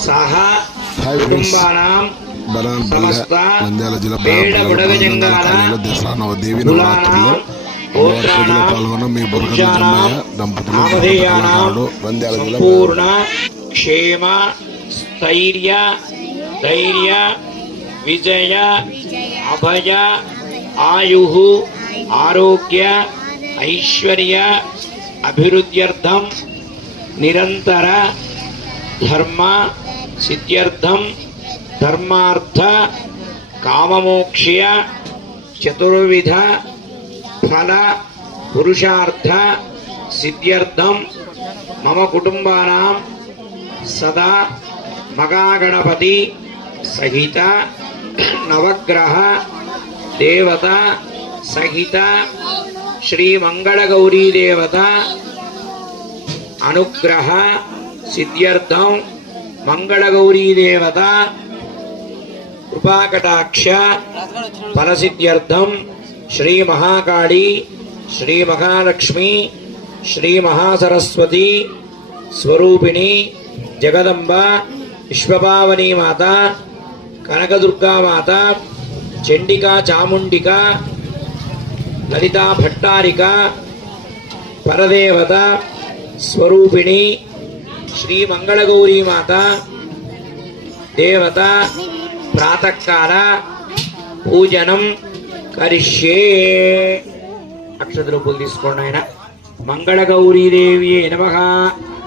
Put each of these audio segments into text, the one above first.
సహ కుటుంబానాం సమస్త పేడ బుడగజంగాన కులానాం గోత్రానాం వంశానాం నామధేయానాం సంపూర్ణ క్షేమ స్థైర్య ధైర్య విజయ అభయ ఆయుః ఆరోగ్య ఐశ్వర్య అభివృద్ధ్యర్థం నిరంతర ధర్మ సిద్ధ్యర్థం ధర్మార్థ కామమోక్ష్య చతుర్విధ ఫల పురుషార్థ సిద్ధ్యర్థం మమ కుటుంబానాం సదా మగాగణపతి సహిత నవగ్రహ దేవత సహిత శ్రీ మంగళగౌరీ దేవత అనుగ్రహ సిద్ధ్యర్థం మంగళగౌరీ దేవత కృపాకటాక్ష ఫలసిద్ధ్యర్థం శ్రీ మహాకాళీ శ్రీ మహాలక్ష్మి శ్రీ మహాసరస్వతి స్వరూపిణి జగదంబ విశ్వపావని మాత కనకదుర్గా మాత చండికా చాముండిక లలితా భట్టారిక పరదేవత స్వరూపిణి శ్రీ మంగళగౌరీ మాత దేవత ప్రాతకాల పూజనం కరిష్యే. అక్షతలు పూలు తీసుకోండి. ఆయన మంగళగౌరీదేవ్యే నమః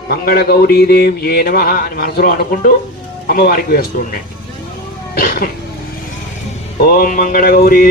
మంగళగౌరీదేవ్యే నమః అని మనసులో అనుకుంటూ అమ్మవారికి వేస్తూ ఉండండి. ఓం మంగళగౌరీ